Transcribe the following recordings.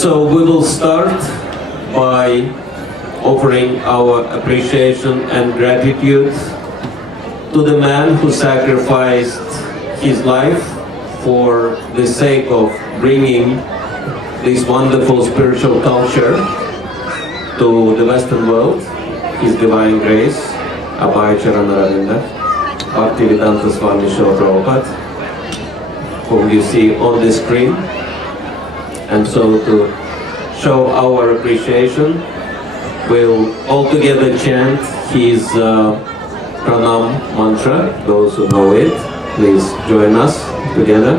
So we will start by offering our appreciation and gratitude to the man who sacrificed his life for the sake of bringing this wonderful spiritual culture to the Western world, His Divine Grace, Abhay Charanaravinda, Bhakti Rasayana Swami Prabhupada, whom you see on the screen. And so to show our appreciation, we'll all together chant his pranam mantra. Those who know it, please join us together.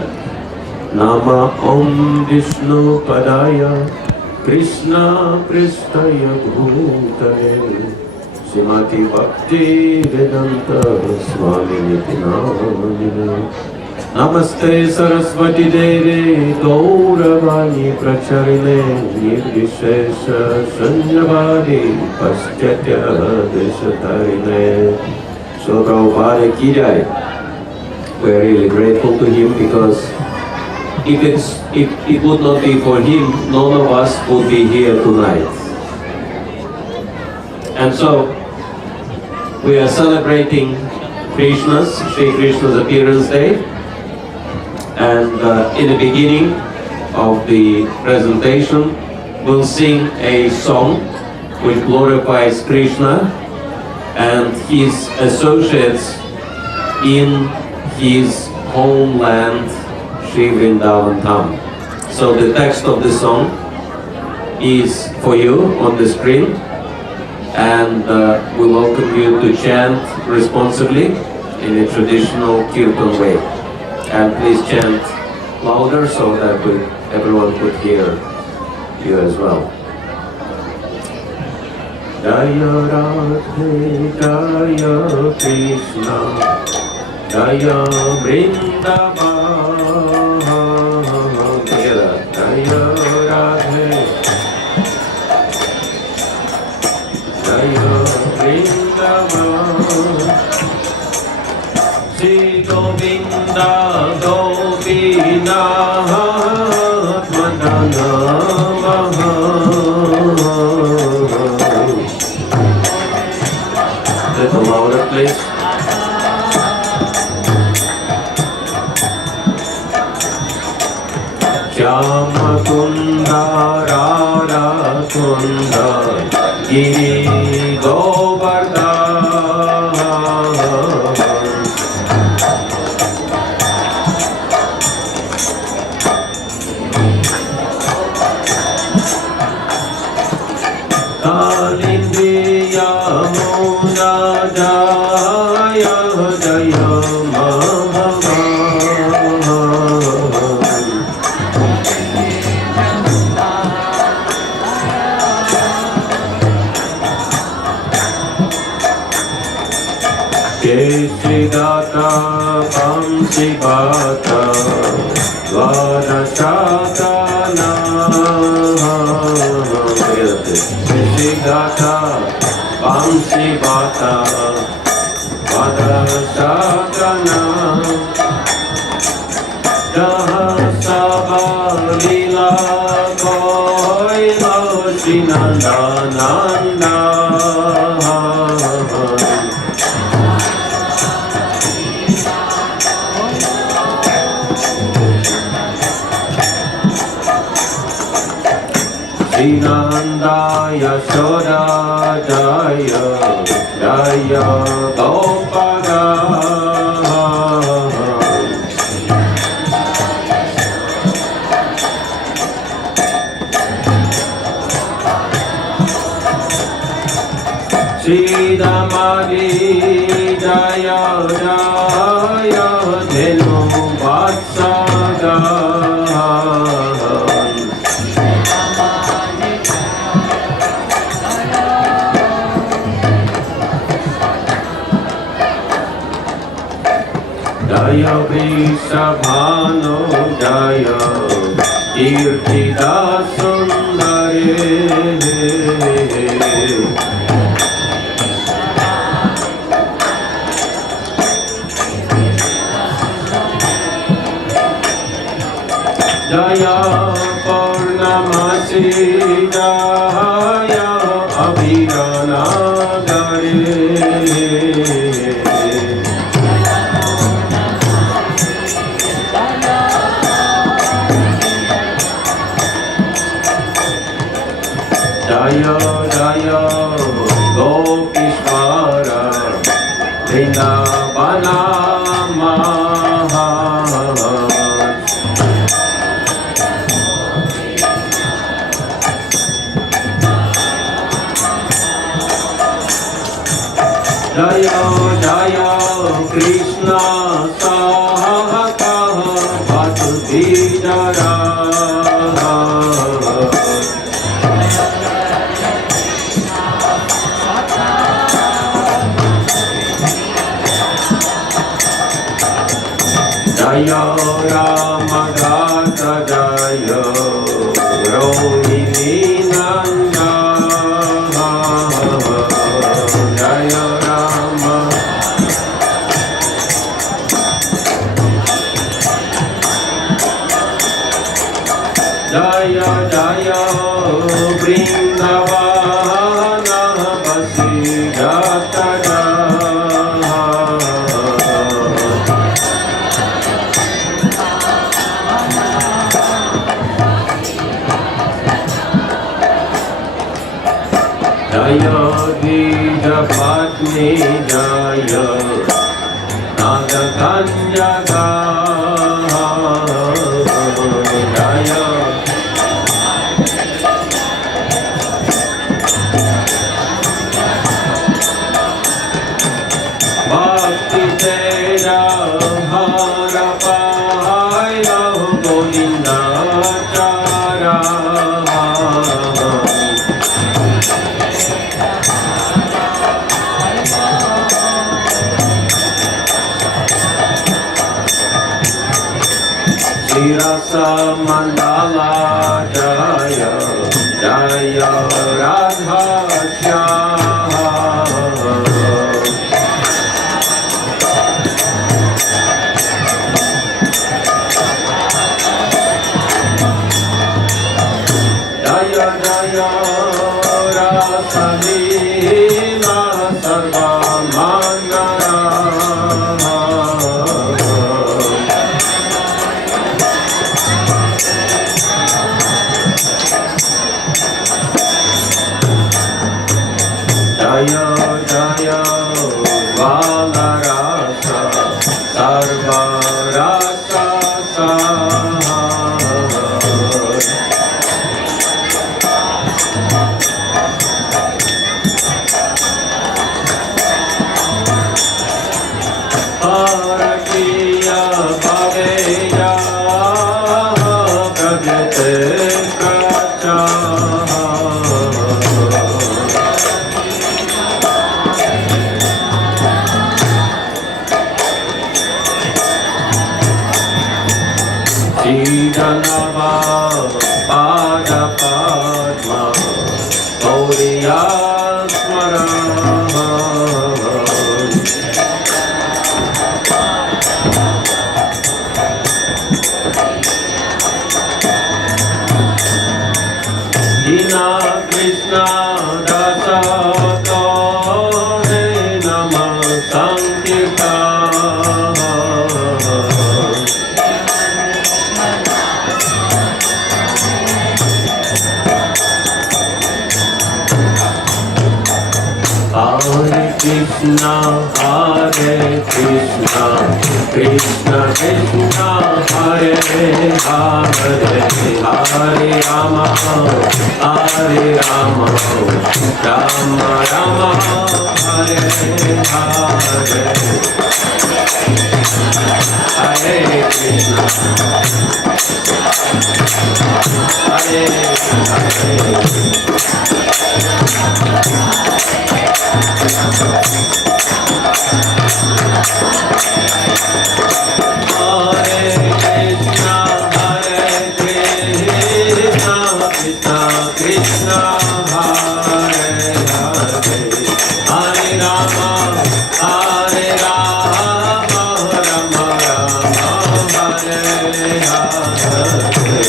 Nama Om Vishnu Padaya Krishna Pristaya Bhutale Srimati Bhakti Vedanta Swami Niti Namine Namaste Saraswati Devi Gauravani Pracharine Nirvishesha Sanyavadi Paschatya Deshatarine. So Prabhupada Ki Jai. We're really grateful to him because if it would not be for him, none of us would be here tonight. And so we are celebrating Sri Krishna's appearance day. And in the beginning of the presentation, we'll sing a song which glorifies Krishna and his associates in his homeland, Sri Vrindavan Dham. So the text of the song is for you on the screen, and we welcome you to chant responsibly in a traditional kirtan way. And please chant louder so that everyone could hear you as well. Jaya Radhe Jaya Krishna Jaya Vrindavan. Together. Jaya Radhe Jaya Vrindavan. Shri Govinda Gopinath Madana Maha. Little louder, please. Shyama Kunda Radha Kunda Giri Govardhan. Keshrigata Pamsibata Vadashatana. Keshrigata Pamsibata Vadashatana. Jahasabalila Koila Shinandananda. Nanda Yashoda Jaya Jaya Gopada. Shri Damadi Jaya Jaya Dhenu Vatsaga. Jaya Vrishabhano Jaya Kirtida Sundare. Jaya Purnamasi Prasidaya Abhiranagare Jaya Jaya Gopishvara Vrindavana Maha Jaya Jaya Krishna Sahaka Bhakti Jara Jaya Rama Gata Jaya Rohini Nanda Jaya Rama Jaya Jaya Vrindavana Vasi Jata Jaya Dija Patni Jaya Naga Kanjaga Jaya Bhakti Teja Harapaya Govinda Chara Rasa Mandala Jaya Jaya Radha Shyama Jaya Jaya Rasa Leela Sarva Mangala Jaya Jaya Valarasa Sarva Rasa Saha Bharatiya Bhaveya Prajate Prachaha Janava Pada Padma Gauriya Smara Dina Krishna Dasa Kare Nama Sankirta Hare Krishna, Krishna Krishna, Hare Hare, Hare Rama, Rama Rama, Hare Hare, Hare Krishna, Hare Hare. Krishna Hare Hare Hare Rama Rama Rama Hare Hare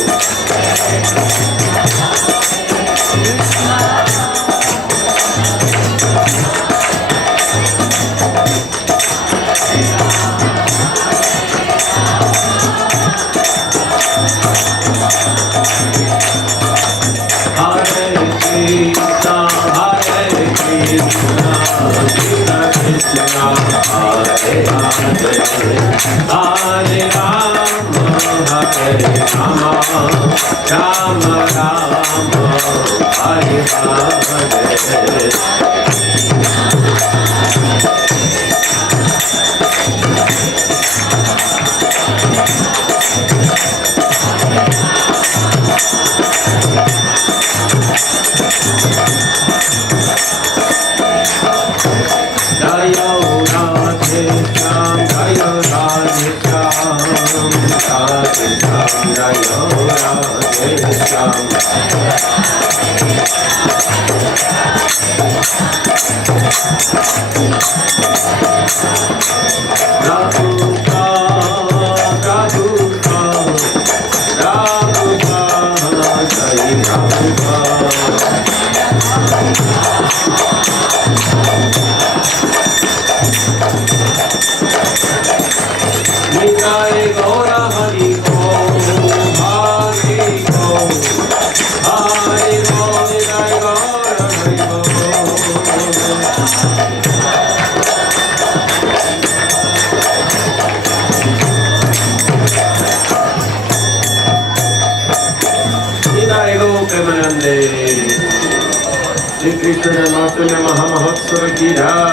Shri Krishna Janmashtami महामहोत्सव की जय,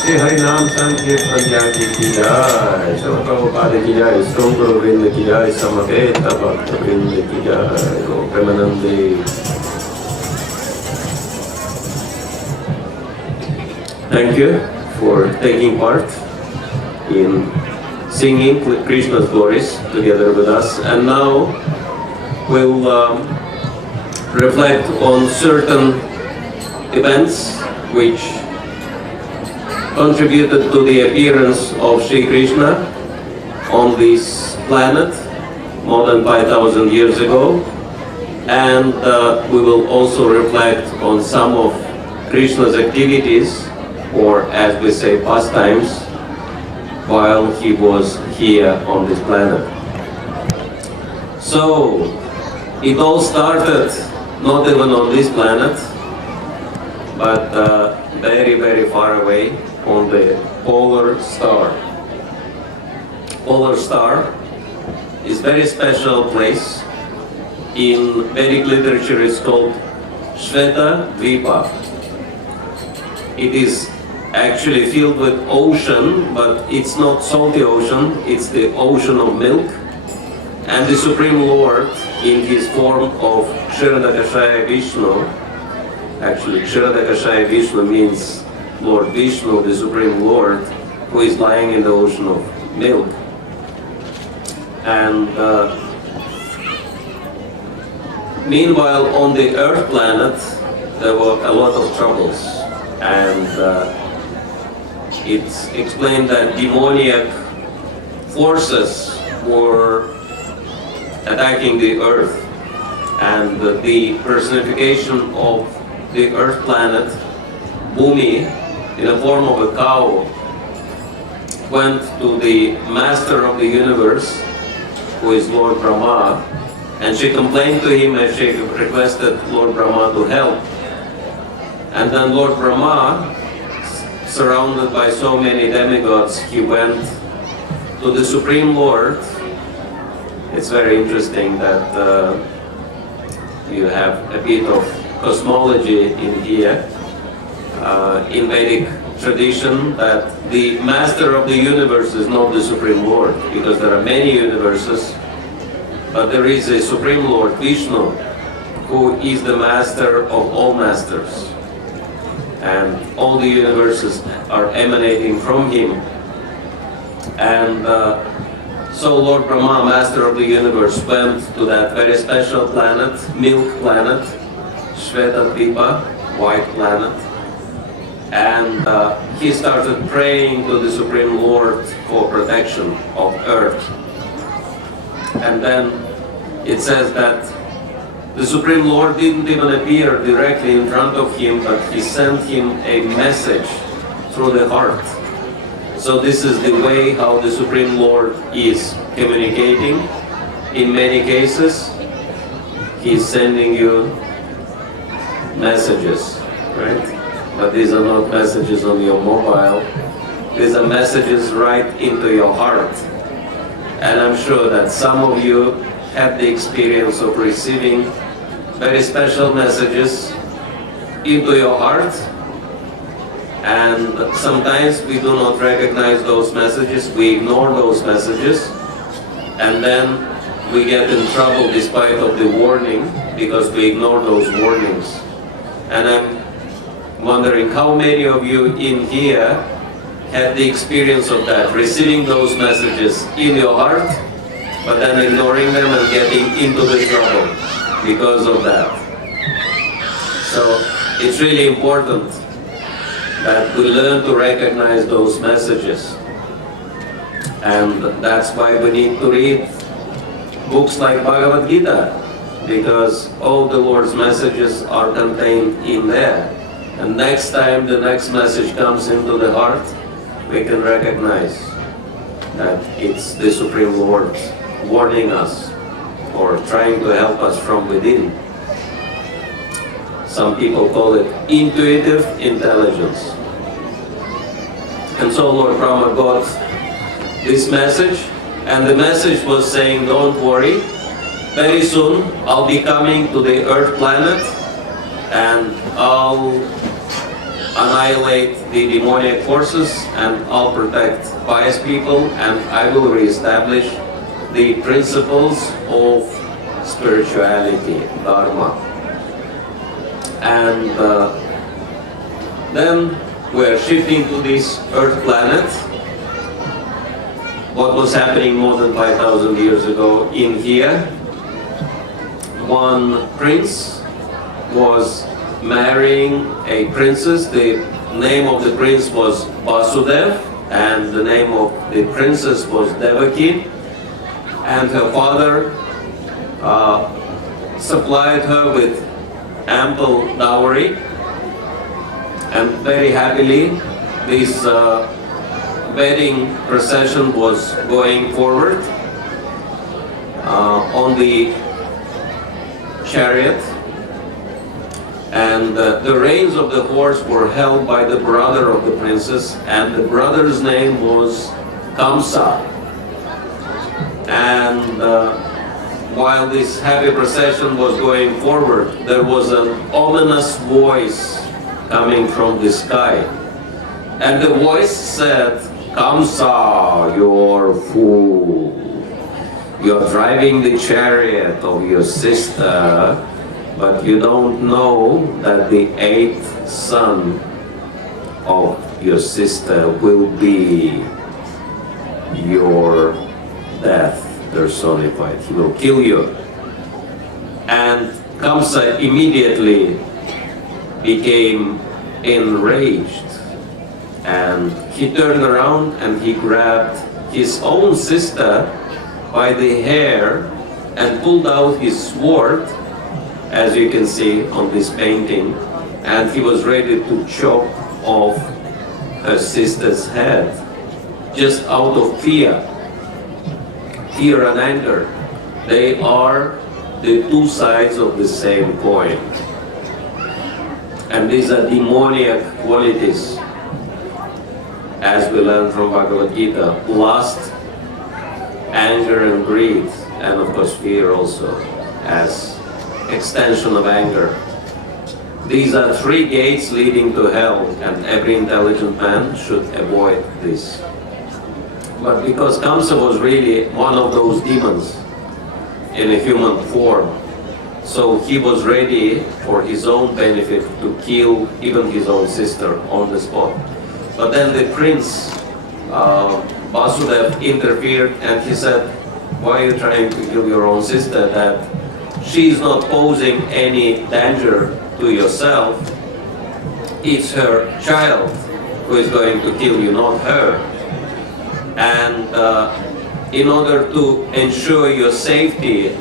श्री हरिनाम संकीर्तन की जय, श्री प्रभुपाद की जय, श्री वृंद की जय, समवेत भक्त वृंद की जय, गो प्रेमानंदे। Thank you for taking part in singing Krishna's glories together with us. And now we'll reflect on certain events which contributed to the appearance of Sri Krishna on this planet more than 5,000 years ago. And we will also reflect on some of Krishna's activities, or as we say, pastimes, while he was here on this planet. So, it all started not even on this planet, but very, very far away on the polar star. Polar star is a very special place. In Vedic literature it's called Shweta Dvipa. It is actually filled with ocean, but it's not salty ocean, it's the ocean of milk. And the Supreme Lord, in his form of Kshirodakashaya Vishnu, actually Kshirodakashaya Vishnu means Lord Vishnu, the Supreme Lord, who is lying in the ocean of milk. And meanwhile, on the Earth planet, there were a lot of troubles. And it's explained that demoniac forces were attacking the Earth, and the personification of the Earth planet, Bhumi, in the form of a cow, went to the master of the universe, who is Lord Brahma, and she complained to him and she requested Lord Brahma to help. And then Lord Brahma, surrounded by so many demigods, he went to the Supreme Lord. It's very interesting that you have a bit of cosmology in here. In Vedic tradition, that the master of the universe is not the Supreme Lord, because there are many universes, but there is a Supreme Lord, Vishnu, who is the master of all masters. And all the universes are emanating from him. And so Lord Brahma, master of the universe, went to that very special planet, milk planet, Shweta Dvipa, white planet, and he started praying to the Supreme Lord for protection of Earth. And then it says that the Supreme Lord didn't even appear directly in front of him, but he sent him a message through the heart. So this is the way how the Supreme Lord is communicating. In many cases, he is sending you messages, right? but these are not messages on your mobile. These are messages right into your heart. And I'm sure that some of you had the experience of receiving very special messages into your heart. And sometimes we do not recognize those messages, we ignore those messages, and then we get in trouble despite of the warning because we ignore those warnings. And I'm wondering how many of you in here had the experience of that, receiving those messages in your heart, but then ignoring them and getting into the trouble because of that. So it's really important that we learn to recognize those messages. And that's why we need to read books like Bhagavad Gita, because all the Lord's messages are contained in there. And next time the next message comes into the heart, we can recognize that it's the Supreme Lord warning us or trying to help us from within. Some people call it intuitive intelligence. And so Lord Brahma got this message, and the message was saying, don't worry, very soon I'll be coming to the Earth planet and I'll annihilate the demonic forces and I'll protect pious people and I will reestablish the principles of spirituality, Dharma. And then we're shifting to this Earth planet. What was happening more than 5,000 years ago in here? One prince was marrying a princess. The name of the prince was Vasudev, and the name of the princess was Devaki. And her father supplied her with ample dowry, and very happily this wedding procession was going forward on the chariot, and the reins of the horse were held by the brother of the princess, and the brother's name was Kamsa. And while this happy procession was going forward, there was an ominous voice coming from the sky. And the voice said, Kamsa, you're a fool. You're driving the chariot of your sister, but you don't know that the 8th son of your sister will be your death personified. He will kill you. And Kamsa immediately became enraged, and he turned around and he grabbed his own sister by the hair and pulled out his sword, as you can see on this painting, and he was ready to chop off her sister's head just out of fear. Fear and anger, they are the two sides of the same coin. And these are demoniac qualities, as we learn from Bhagavad Gita: lust, anger and greed, and of course fear also, as extension of anger. These are 3 gates leading to hell, and every intelligent man should avoid this. But because Kamsa was really one of those demons in a human form, so he was ready for his own benefit to kill even his own sister on the spot. But then the prince, Vasudev, interfered, and he said, why are you trying to kill your own sister? That she is not posing any danger to yourself. It's her child who is going to kill you, not her. And in order to ensure your safety,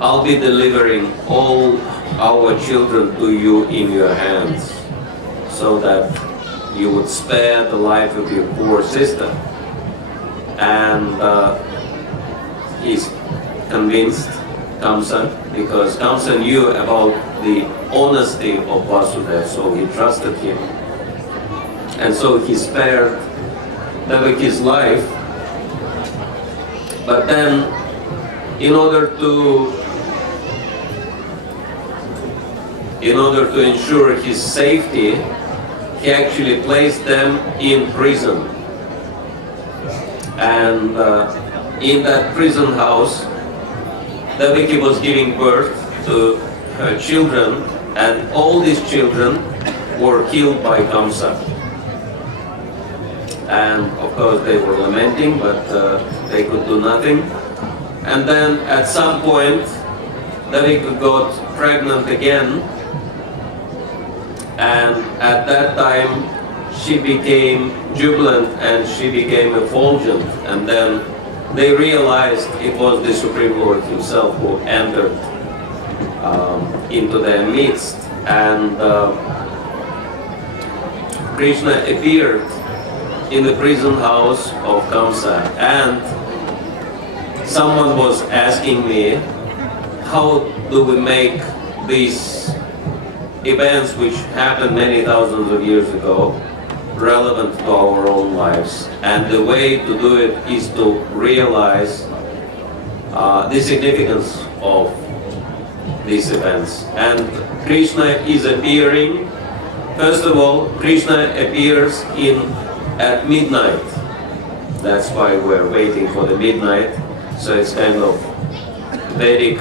I'll be delivering all our children to you in your hands, so that you would spare the life of your poor sister. And he's convinced Kamsa, because Kamsa knew about the honesty of Vasudeva, so he trusted him. and so he spared Devaki's life. But then, in order to ensure his safety, he actually placed them in prison. And in that prison house, Devaki was giving birth to her children, and all these children were killed by Kamsa. And of course they were lamenting, but they could do nothing. And then at some point, Devaki got pregnant again, and at that time she became jubilant and she became effulgent, and then they realized it was the Supreme Lord himself who entered into their midst. And Krishna appeared in the prison house of Kamsa, and someone was asking me, how do we make these events which happened many thousands of years ago relevant to our own lives? And the way to do it is to realize the significance of these events. And Krishna is appearing. First of all, Krishna appears at midnight. That's why we're waiting for the midnight. So it's kind of Vedic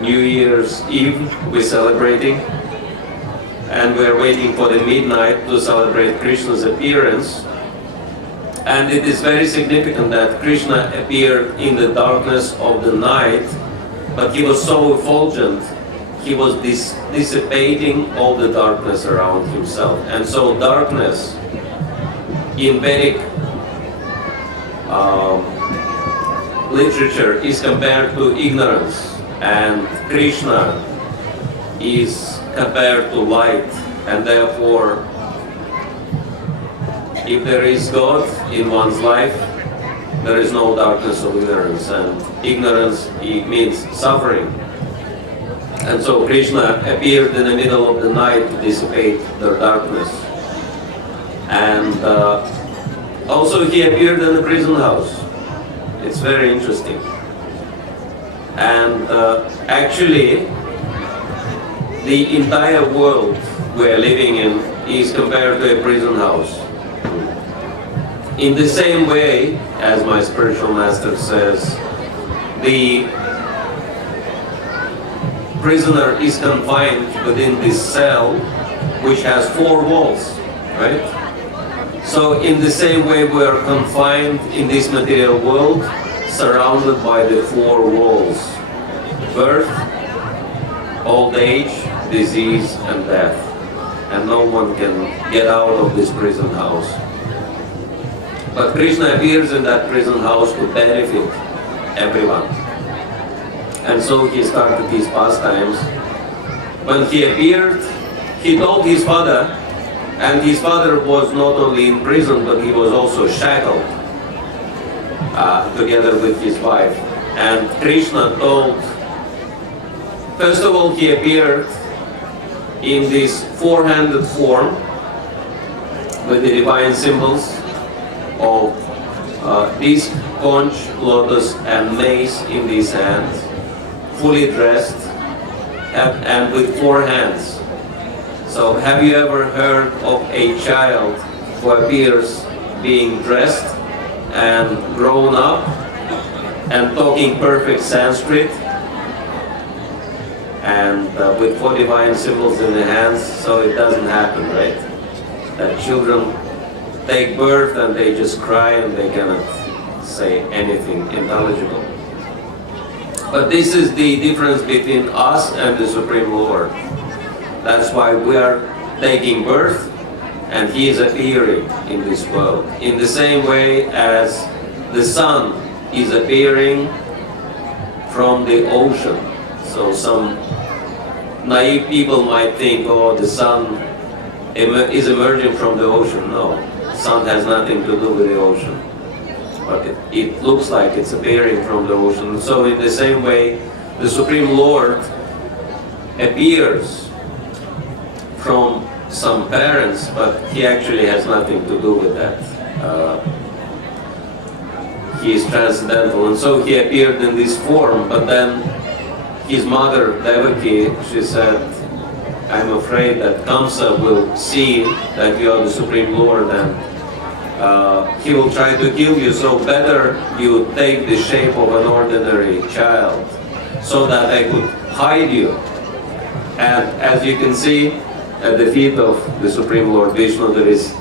New Year's Eve we're celebrating. And we're waiting for the midnight to celebrate Krishna's appearance. And it is very significant that Krishna appeared in the darkness of the night, but he was so effulgent, he was dissipating all the darkness around himself. And so darkness in Vedic literature is compared to ignorance, and Krishna is compared to light. And therefore, if there is God in one's life, there is no darkness of ignorance, and ignorance means suffering. And so Krishna appeared in the middle of the night to dissipate their darkness. And also he appeared in the prison house. It's very interesting. And actually, the entire world we're living in is compared to a prison house. In the same way, as my spiritual master says, the prisoner is confined within this cell which has 4 walls, right? So in the same way we are confined in this material world, surrounded by the 4 walls: birth, old age, disease, and death. And no one can get out of this prison house. But Krishna appears in that prison house to benefit everyone. And so he started his pastimes. When he appeared, he told his father, and his father was not only in prison, but he was also shackled together with his wife. And Krishna told, first of all, he appeared in this 4-handed form with the divine symbols of disc, conch, lotus, and mace in these hands, fully dressed and with 4 hands. So have you ever heard of a child who appears being dressed and grown up and talking perfect Sanskrit and with 4 divine symbols in the hands? So it doesn't happen, right? That children take birth and they just cry and they cannot say anything intelligible. But this is the difference between us and the Supreme Lord. That's why we are taking birth and He is appearing in this world. In the same way as the sun is appearing from the ocean. So some naive people might think, oh, the sun is emerging from the ocean. No, the sun has nothing to do with the ocean. But it looks like it's appearing from the ocean. So in the same way, the Supreme Lord appears from some parents, but he actually has nothing to do with that. He is transcendental, and so he appeared in this form, but then his mother, Devaki, she said, I'm afraid that Kamsa will see that you are the Supreme Lord and he will try to kill you, so better you take the shape of an ordinary child so that I could hide you. And as you can see, at the feet of the Supreme Lord Vishnu, there is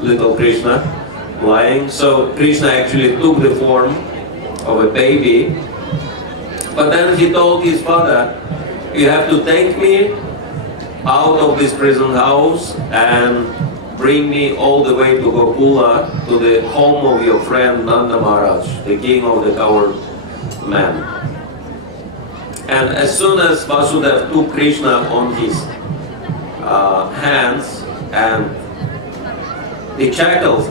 little Krishna lying. So Krishna actually took the form of a baby, but then he told his father, you have to take me out of this prison house and bring me all the way to Gokula, to the home of your friend Nanda Maharaj, the king of the coward man. And as soon as Vasudeva took Krishna on his hands, and the shackles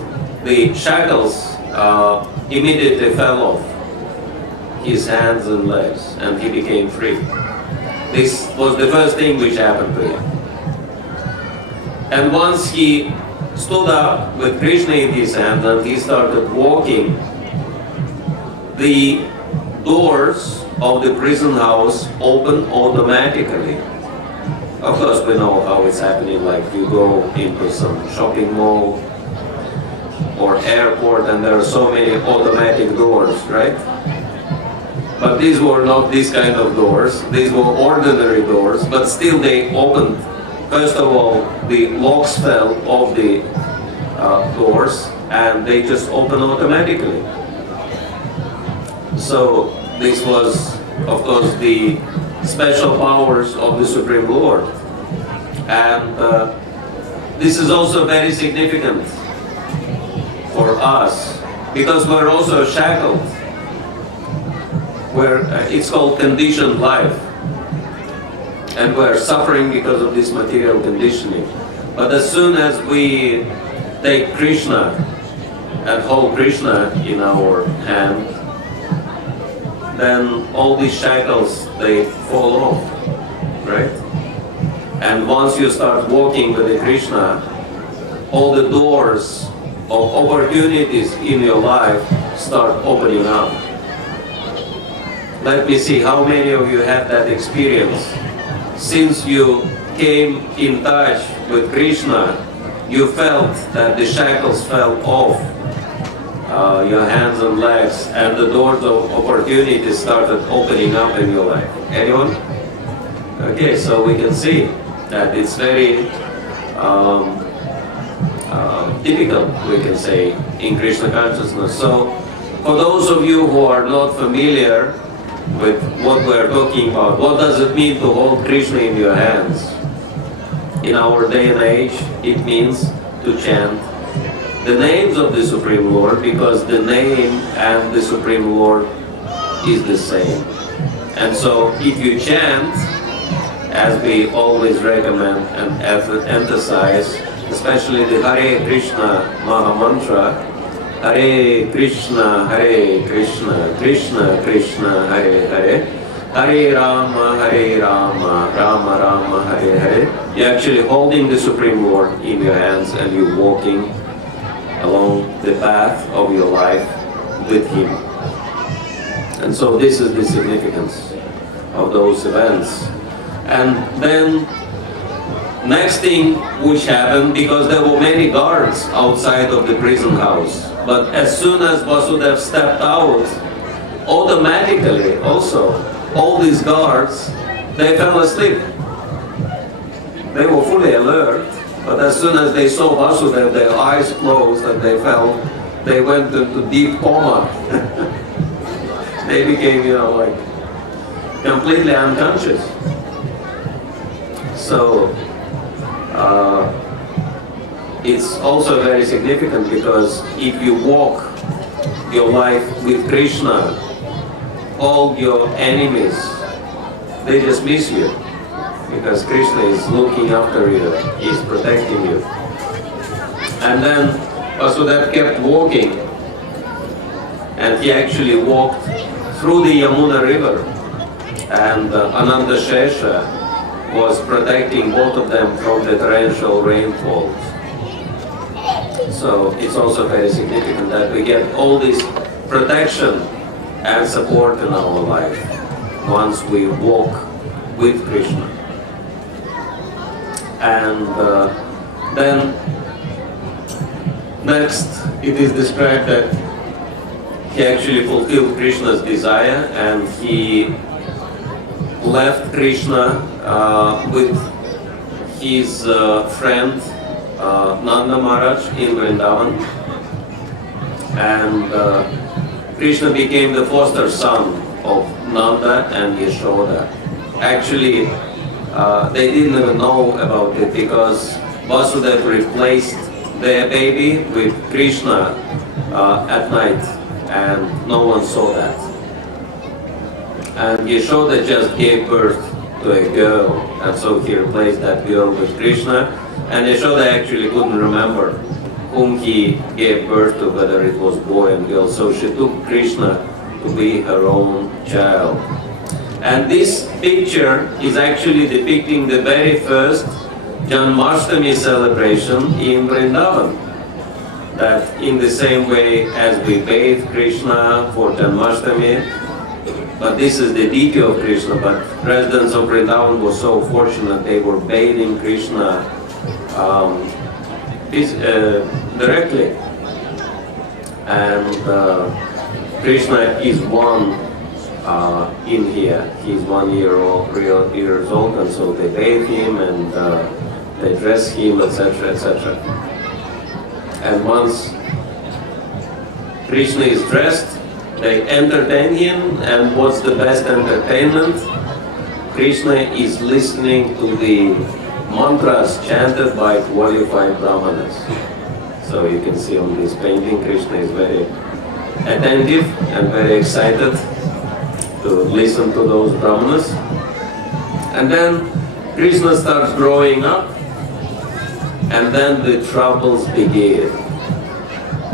immediately fell off his hands and legs, and he became free. This was the first thing which happened to him. And once he stood up with Krishna in his hand and he started walking, the doors of the prison house opened automatically. Of course, we know how it's happening, like you go into some shopping mall or airport and there are so many automatic doors, right? But these were not these kind of doors, these were ordinary doors, but still they opened. First of all, the locks fell off the doors and they just opened automatically. So this was, of course, the special powers of the Supreme Lord. And this is also very significant for us because we're also shackled. It's called conditioned life. And we're suffering because of this material conditioning. But as soon as we take Krishna and hold Krishna in our hand, then all these shackles, they fall off, right? And once you start walking with the Krishna, all the doors of opportunities in your life start opening up. Let me see how many of you had that experience. Since you came in touch with Krishna, you felt that the shackles fell off your hands and legs, and the doors of opportunity started opening up in your life. Anyone? Okay, so we can see that it's very typical, we can say, in Krishna consciousness. So, for those of you who are not familiar with what we're talking about, what does it mean to hold Krishna in your hands? In our day and age, it means to chant the names of the Supreme Lord, because the name and the Supreme Lord is the same. And so if you chant, as we always recommend and emphasize, especially the Hare Krishna Maha Mantra, Hare Krishna, Krishna Krishna, Hare Hare, Hare Rama, Rama Rama, Hare Hare. You're actually holding the Supreme Lord in your hands and you're walking along the path of your life with Him. And so this is the significance of those events. And then next thing which happened, because there were many guards outside of the prison house, but as soon as Vasudeva stepped out, automatically also all these guards, they fell asleep. They were fully alert, but as soon as they saw Vasudeva, their eyes closed and they went into deep coma. They became, like completely unconscious. So it's also very significant, because if you walk your life with Krishna, all your enemies, they just miss you, because Krishna is looking after you, He's protecting you. And then Vasudeva kept walking, and he actually walked through the Yamuna river, and Ananda Shesha was protecting both of them from the torrential rainfalls. So it's also very significant that we get all this protection and support in our life once we walk with Krishna. And then next it is described that he actually fulfilled Krishna's desire and he left Krishna with his friend Nanda Maharaj in Vrindavan, and Krishna became the foster son of Nanda and Yashoda. Actually, they didn't even know about it because Vasudeva replaced their baby with Krishna at night, and no one saw that. And Yashoda just gave birth to a girl, and so he replaced that girl with Krishna. And Yashoda actually couldn't remember whom he gave birth to, whether it was boy and girl. So she took Krishna to be her own child. And this picture is actually depicting the very first Janmashtami celebration in Vrindavan. That in the same way as we bathe Krishna for Janmashtami, but this is the deity of Krishna, but residents of Vrindavan were so fortunate they were bathing Krishna directly. And Krishna is one in here. He's 1 years old, and so they bathe him and they dress him, etc., etc. And once Krishna is dressed, they entertain him, and what's the best entertainment? Krishna is listening to the mantras chanted by qualified brahmanas. So you can see on this painting, Krishna is very attentive and very excited to listen to those brahmanas. And then Krishna starts growing up, and then the troubles begin.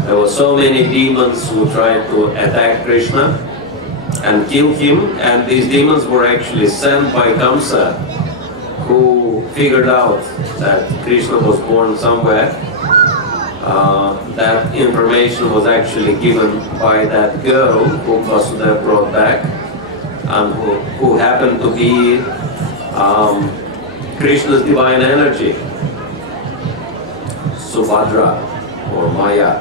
There were so many demons who tried to attack Krishna and kill him, and these demons were actually sent by Kamsa, who figured out that Krishna was born somewhere. That information was actually given by that girl who Vasudeva brought back, and who happened to be Krishna's divine energy, Subhadra or Maya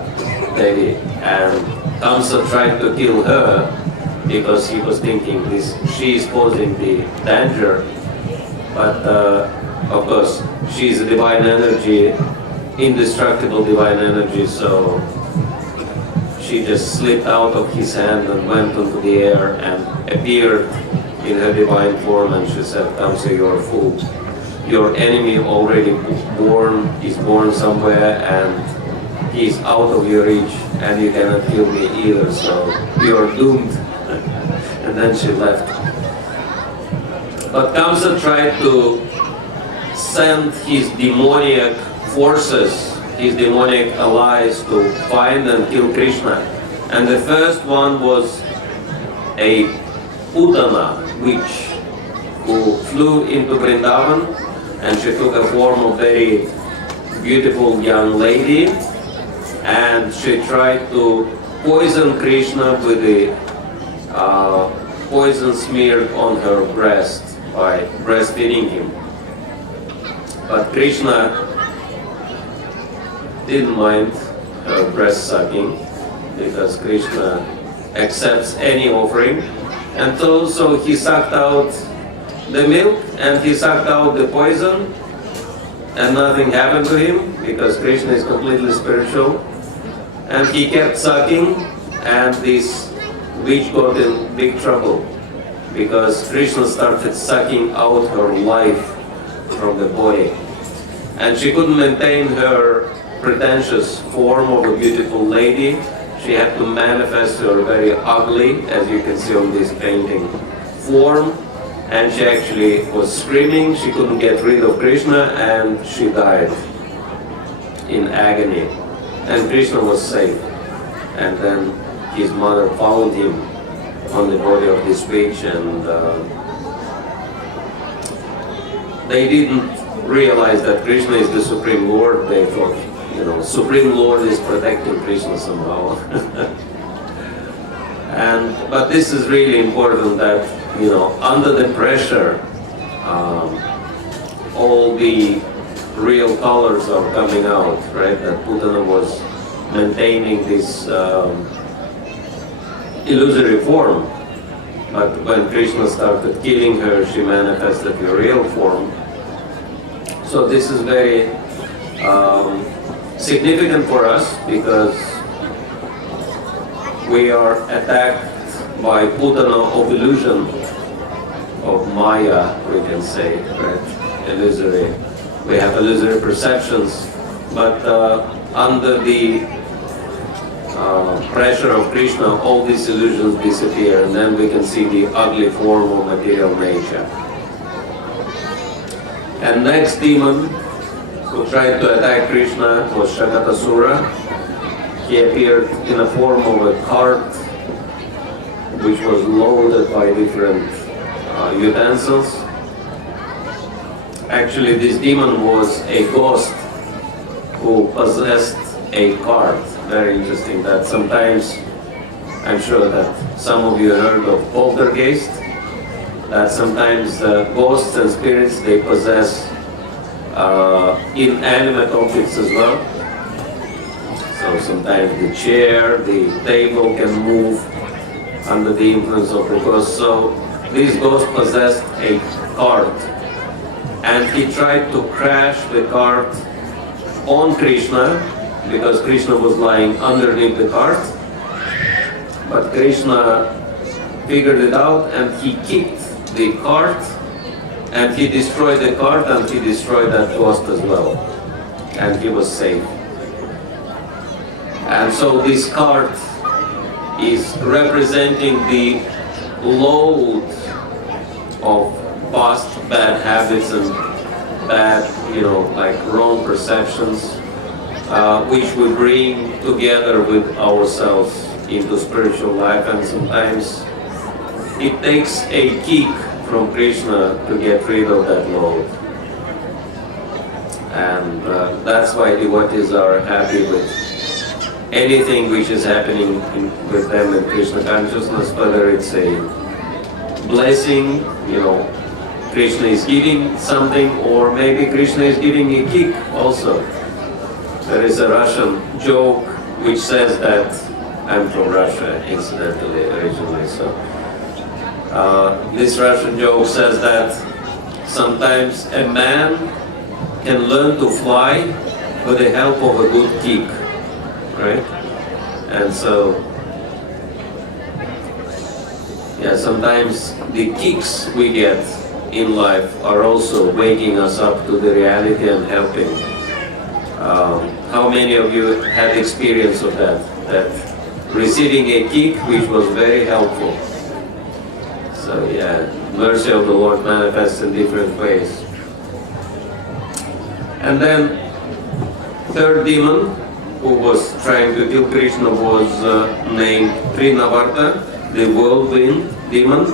Devi. And Kamsa tried to kill her because he was thinking she is posing the danger. But of course, she is a divine energy, indestructible divine energy, so she just slipped out of his hand and went into the air and appeared in her divine form, and she said, Kamsa, you're a fool. Your enemy already is born somewhere, and he's out of your reach, and you cannot kill me either, so you're doomed. And then she left. But Kamsa tried to send his demoniac forces, his demonic allies, to find and kill Krishna. And the first one was a Putana witch who flew into Vrindavan, and she took a form of very beautiful young lady, and she tried to poison Krishna with the poison smeared on her breast by breastfeeding him. But Krishna didn't mind her breast sucking, because Krishna accepts any offering. And so he sucked out the milk and he sucked out the poison, and nothing happened to him because Krishna is completely spiritual. And he kept sucking, and this witch got in big trouble because Krishna started sucking out her life from the body. And she couldn't maintain her pretentious form of a beautiful lady. She had to manifest her very ugly, as you can see on this painting, form. And she actually was screaming. She couldn't get rid of Krishna, and she died in agony. And Krishna was safe. And then his mother found him on the body of this witch, and they didn't realize that Krishna is the Supreme Lord. They thought, Supreme Lord is protecting Krishna somehow. But this is really important that, under the pressure, all the real colors are coming out, right? That Putana was maintaining this illusory form. But when Krishna started killing her, she manifested the real form. So this is very significant for us because we are attacked by Putana of illusion, of Maya, we can say, right? Illusory. We have illusory perceptions, but under the pressure of Krishna, all these illusions disappear, and then we can see the ugly form of material nature. And next demon who tried to attack Krishna was Shakatasura. He appeared in the form of a cart which was loaded by different utensils. Actually, this demon was a ghost who possessed a cart. Very interesting that sometimes, I'm sure that some of you heard of poltergeist, that sometimes ghosts and spirits, they possess inanimate objects as well. So sometimes the chair, the table can move under the influence of the ghost. So this ghost possessed a cart, and he tried to crash the cart on Krishna because Krishna was lying underneath the cart. But Krishna figured it out and he kicked the cart, and he destroyed the cart and he destroyed that ghost as well. And he was safe. And so this cart is representing the load of past bad habits and bad, like wrong perceptions, which we bring together with ourselves into spiritual life. And sometimes it takes a kick from Krishna to get rid of that load. And that's why devotees are happy with anything which is happening with them in Krishna consciousness, whether it's a blessing, Krishna is giving something, or maybe Krishna is giving a kick also. There is a Russian joke which says that, I'm from Russia incidentally, originally, so this Russian joke says that sometimes a man can learn to fly with the help of a good kick, right? And so, sometimes the kicks we get in life are also waking us up to the reality and helping. How many of you had experience of that? That receiving a kick which was very helpful. So mercy of the Lord manifests in different ways. And then third demon who was trying to kill Krishna was named Trinavarta, the whirlwind demon.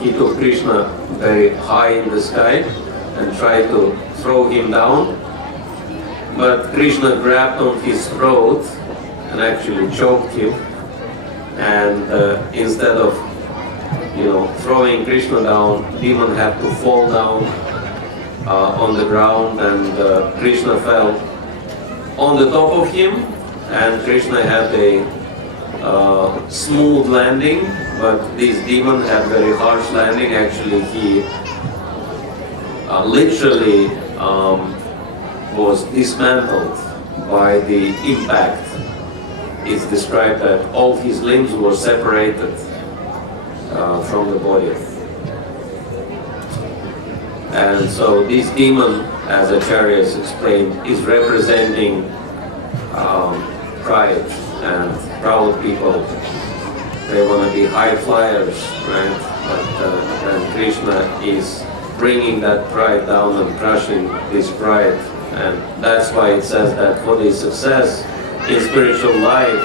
He took Krishna very high in the sky and tried to throw him down. But Krishna grabbed on his throat and actually choked him. And instead of throwing Krishna down, demon had to fall down on the ground, and Krishna fell on the top of him, and Krishna had a smooth landing, but this demon had very harsh landing. Actually, he literally was dismantled by the impact. It's described that all his limbs were separated from the body. And so this demon, as Acharyas explained, is representing pride and proud people. They want to be high flyers, right? But then Krishna is bringing that pride down and crushing this pride. And that's why it says that for the success in spiritual life,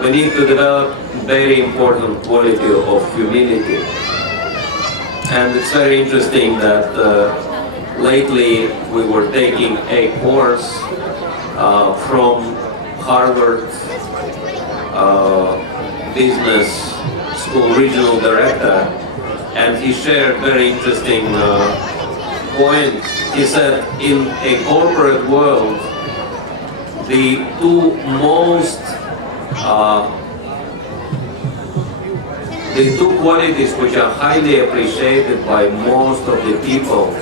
we need to develop very important quality of humility. And it's very interesting that lately we were taking a course from Harvard Business School Regional Director, and he shared very interesting point. He said in a corporate world, the two qualities which are highly appreciated by most of the people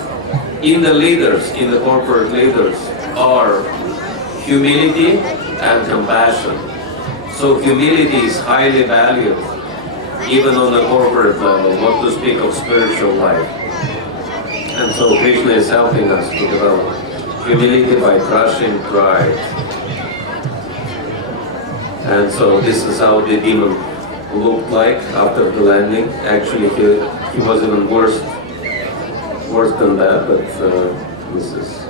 in the leaders, in the corporate leaders, are humility and compassion. So humility is highly valued, even on the corporate level, not to speak of spiritual life. And so Krishna is helping us to develop humility by crushing pride. And so this is how the demon looked like after the landing. Actually, he was even worse than that, but this is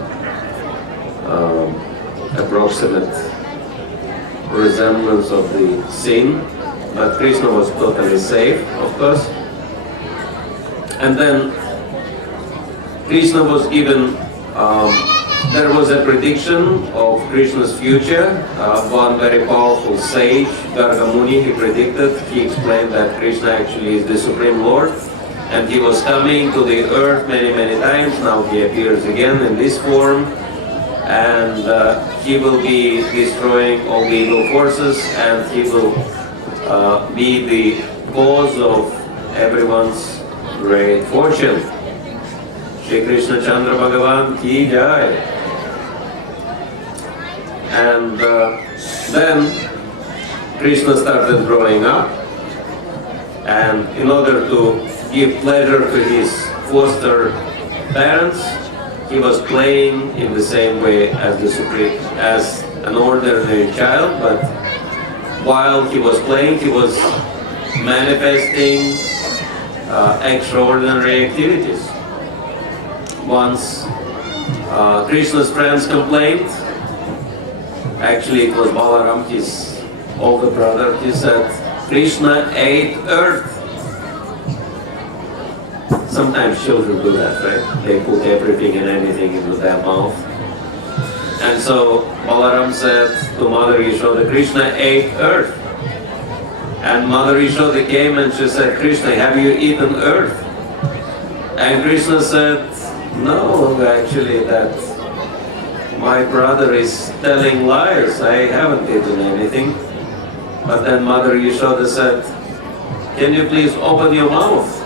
approximate resemblance of the scene. But Krishna was totally safe, of course. And then Krishna was given, there was a prediction of Krishna's future. One very powerful sage, Garga Muni, he predicted, he explained that Krishna actually is the Supreme Lord, and he was coming to the earth many, many times. Now he appears again in this form, and he will be destroying all the evil forces, and he will be the cause of everyone's great fortune. Shri Krishna Chandra Bhagavan ki jai. And then Krishna started growing up, and in order to give pleasure to his foster parents, he was playing in the same way as an ordinary child, but while he was playing, he was manifesting extraordinary activities. Once Krishna's friends complained. Actually, it was Balaram, his older brother. He said, Krishna ate earth. Sometimes children do that, right? They put everything and anything into their mouth. And so Balaram said to Mother Yashoda, Krishna ate earth. And Mother Yashoda came and she said, Krishna, have you eaten earth? And Krishna said, no, actually, that my brother is telling lies. I haven't eaten anything. But then Mother Yashoda said, can you please open your mouth?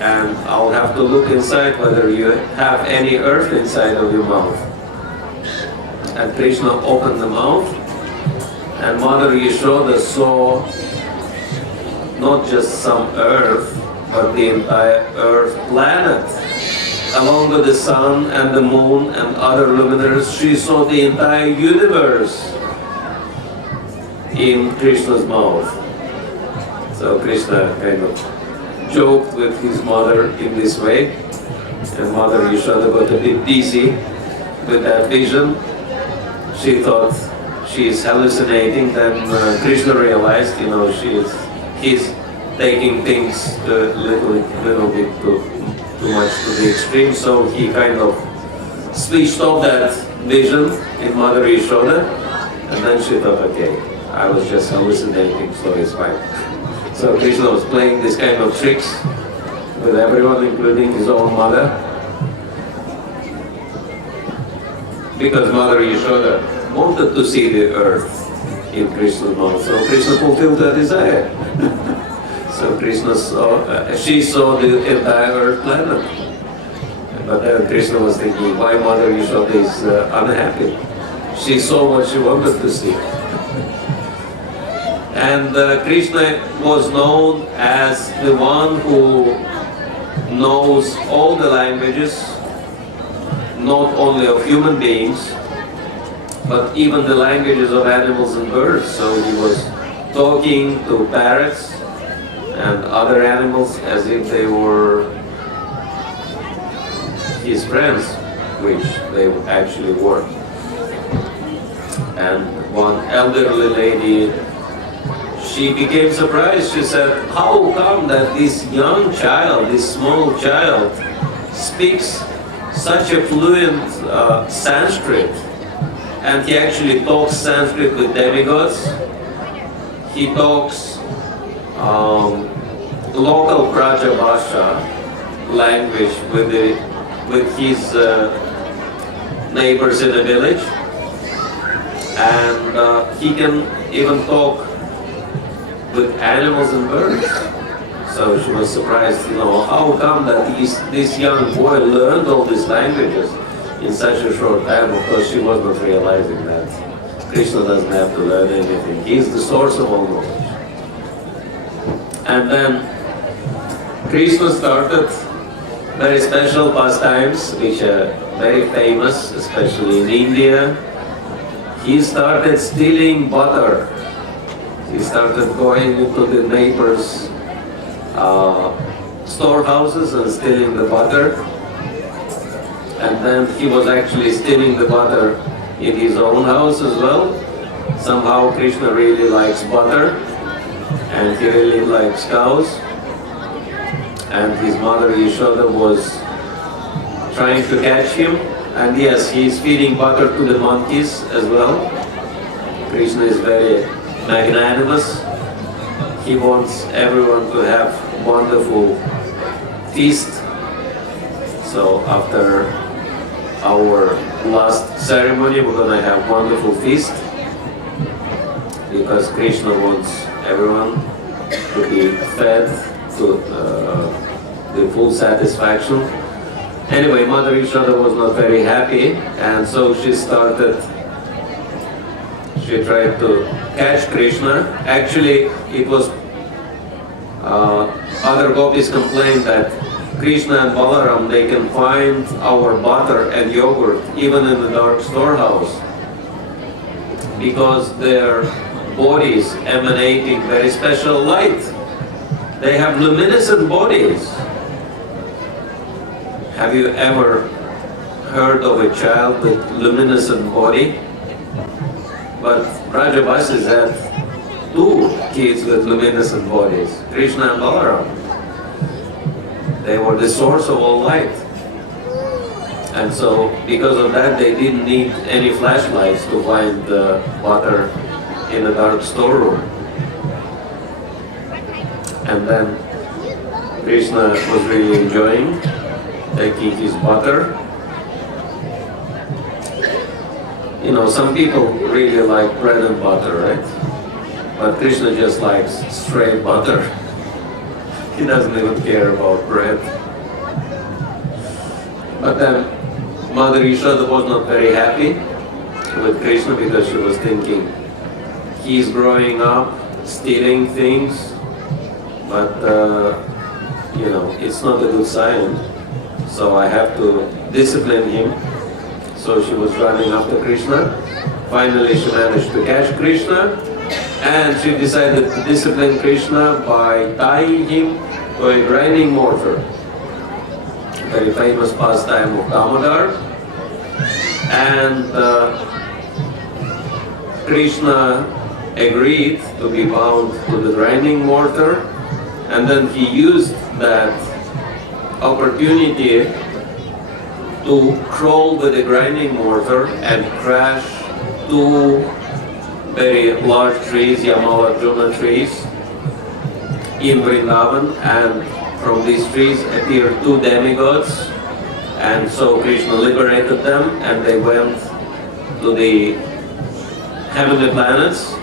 And I'll have to look inside whether you have any earth inside of your mouth. And Krishna opened the mouth, and Mother Yashoda saw not just some earth, but the entire earth planet. Along with the sun and the moon and other luminaries, she saw the entire universe in Krishna's mouth. So Krishna kind of joked with his mother in this way, and Mother Yashoda got a bit dizzy with that vision. She thought she is hallucinating. Then Krishna realized, he's taking things a little bit too much to the extreme, so he kind of switched off that vision in Mother Yashoda, and then she thought, okay, I was just hallucinating, so it's fine. So Krishna was playing this kind of tricks with everyone, including his own mother, because Mother Yashoda wanted to see the earth in Krishna's mouth, so Krishna fulfilled her desire. So Krishna saw, she saw the entire earth planet. But then Krishna was thinking, why Mother Yashoda is unhappy? She saw what she wanted to see. And Krishna was known as the one who knows all the languages, not only of human beings, but even the languages of animals and birds. So he was talking to parrots and other animals as if they were his friends, which they actually were. And one elderly lady, she became surprised. She said, how come that this young child, this small child, speaks such a fluent Sanskrit, and he actually talks Sanskrit with demigods. He talks local Braja Bhasha language with his neighbors in the village, and he can even talk with animals and birds. So she was surprised, how come that this young boy learned all these languages in such a short time? Of course, she was not realizing that Krishna doesn't have to learn anything. He is the source of all knowledge. And then Krishna started very special pastimes, which are very famous, especially in India. He started stealing butter. He started going into the neighbors' storehouses and stealing the butter. And then he was actually stealing the butter in his own house as well. Somehow Krishna really likes butter, and he really likes cows. And his mother Yashoda was trying to catch him. And yes, he is feeding butter to the monkeys as well. Krishna is very magnanimous. He wants everyone to have wonderful feast. So after our last ceremony, we're going to have wonderful feast, because Krishna wants everyone to be fed to the full satisfaction. Anyway, Mother Yashoda was not very happy, and so she tried to catch Krishna. Actually, it was other gopis complained that Krishna and Balaram, they can find our butter and yogurt even in the dark storehouse, because their bodies emanating very special light. They have luminescent bodies. Have you ever heard of a child with luminescent body? But Brajabasis had 2 kids with luminescent bodies, Krishna and Balaram. They were the source of all light. And so, because of that, they didn't need any flashlights to find the butter in a dark storeroom. And then Krishna was really enjoying taking his butter. Some people really like bread and butter, right? But Krishna just likes straight butter. He doesn't even care about bread. But then Mother Yashoda was not very happy with Krishna, because she was thinking, he's growing up, stealing things, but it's not a good sign. So I have to discipline him. So she was running after Krishna. Finally she managed to catch Krishna, and she decided to discipline Krishna by tying him to a grinding mortar. Very famous pastime of Damodar. And Krishna agreed to be bound to the grinding mortar, and then he used that opportunity to crawl with the grinding mortar and crash 2 very large trees, Yamalarjuna trees, in Vrindavan, and from these trees appeared 2 demigods, and so Krishna liberated them, and they went to the heavenly planets.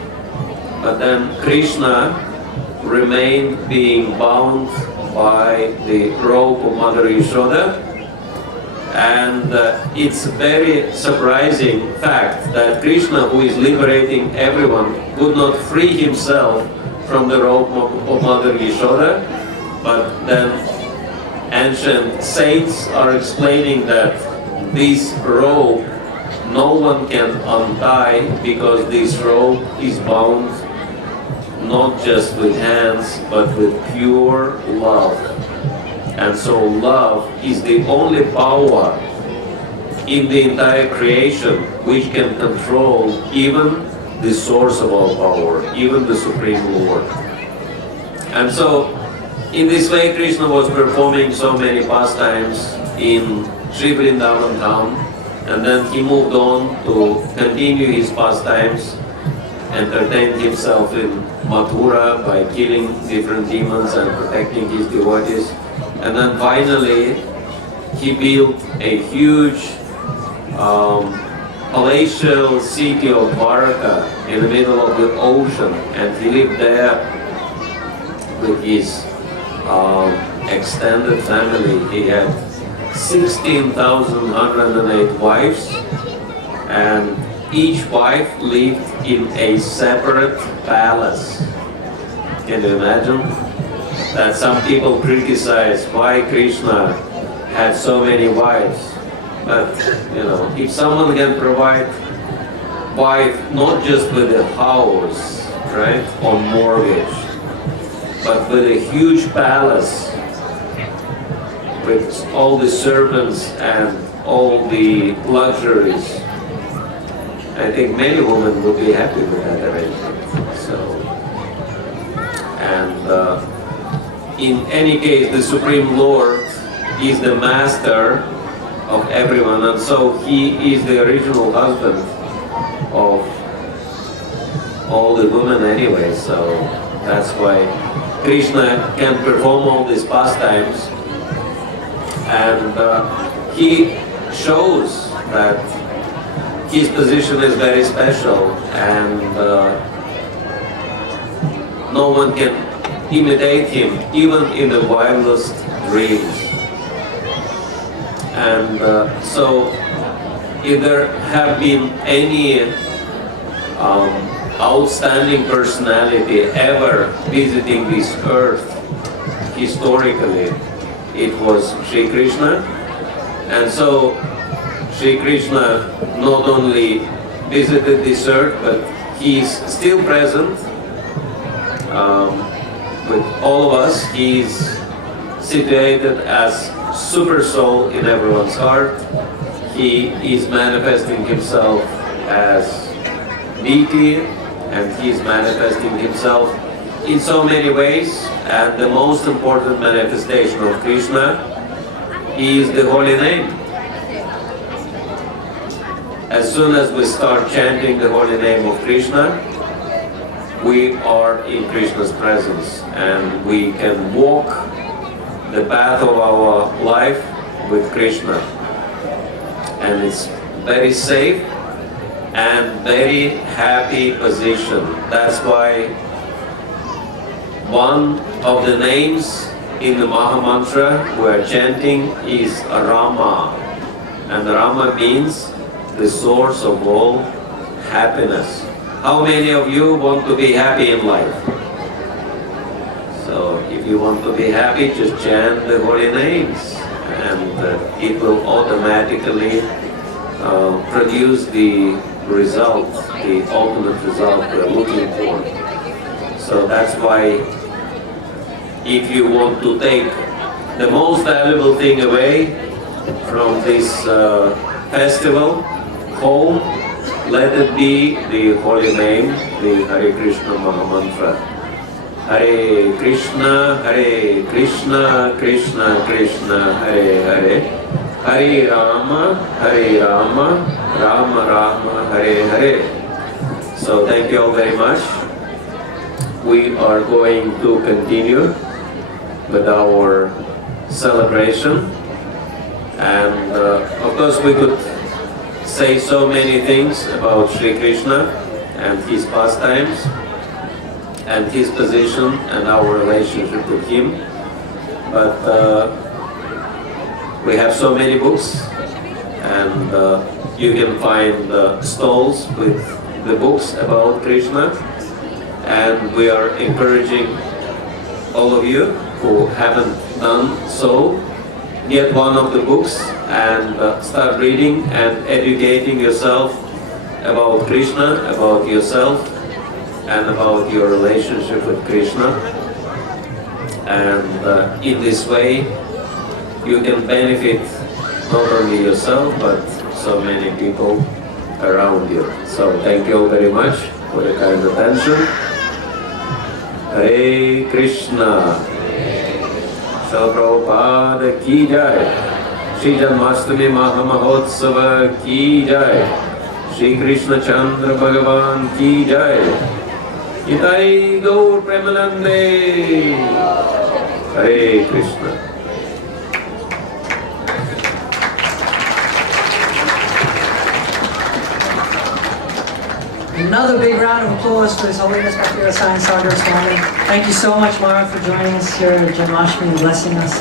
But then Krishna remained being bound by the rope of Mother Yashoda. And it's a very surprising fact that Krishna, who is liberating everyone, could not free himself from the rope of Mother Yashoda. But then ancient saints are explaining that this rope no one can untie, because this rope is bound not just with hands, but with pure love. And so love is the only power in the entire creation which can control even the source of all power, even the Supreme Lord. And so, in this way, Krishna was performing so many pastimes in Sri Vrindavan town, and then he moved on to continue his pastimes, entertained himself in Mathura by killing different demons and protecting his devotees. And then finally, he built a huge palatial city of Dwarka in the middle of the ocean, and he lived there with his extended family. He had 16,108 wives, and each wife lived in a separate palace. Can you imagine? That some people criticize why Krishna had so many wives. But, you know, if someone can provide wife not just with a house, right, on mortgage, but with a huge palace, with all the servants and all the luxuries, I think many women would be happy with that arrangement. So, and in any case, the Supreme Lord is the master of everyone, and so he is the original husband of all the women anyway. So that's why Krishna can perform all these pastimes, and he shows that his position is very special, and no one can imitate him, even in the wildest dreams. And so, if there have been any outstanding personality ever visiting this earth, historically, it was Sri Krishna. And so, Sri Krishna not only visited this earth, but he is still present with all of us. He is situated as super soul in everyone's heart. He is manifesting himself as deity, and he is manifesting himself in so many ways. And the most important manifestation of Krishna is the holy name. As soon as we start chanting the holy name of Krishna, we are in Krishna's presence, and we can walk the path of our life with Krishna. And it's very safe and very happy position. That's why one of the names in the Maha Mantra we are chanting is Rama. And Rama means the source of all happiness. How many of you want to be happy in life? So if you want to be happy, just chant the holy names, and it will automatically produce the result, the ultimate result we're looking for. So that's why if you want to take the most valuable thing away from this festival home, let it be the holy name, the Hare Krishna Maha Mantra. Hare Krishna, Krishna Krishna, Hare Hare, Hare Rama, Rama Rama, Hare Hare. So thank you all very much. We are going to continue with our celebration, and of course we could say so many things about Sri Krishna and his pastimes and his position and our relationship with him, but we have so many books, and you can find stalls with the books about Krishna, and we are encouraging all of you who haven't done so, get one of the books and start reading and educating yourself about Krishna, about yourself, and about your relationship with Krishna. And in this way, you can benefit not only yourself, but so many people around you. So thank you all very much. for the kind attention. Hare Krishna. Srila Prabhupada ki jai. Shri Janmashtami Mahamahotsava ki jai. Shri Krishna Chandra Bhagavan ki jai. Itai Gaur Premanande. Hare Krishna. Another big round of applause for His Holiness Bhakti Rasayana Sagar Swami. Thank you so much, Mara, for joining us here at Janmashtami, blessing us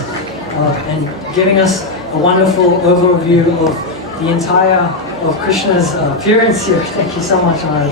and giving us a wonderful overview of the entire of Krishna's appearance here. Thank you so much, Mara.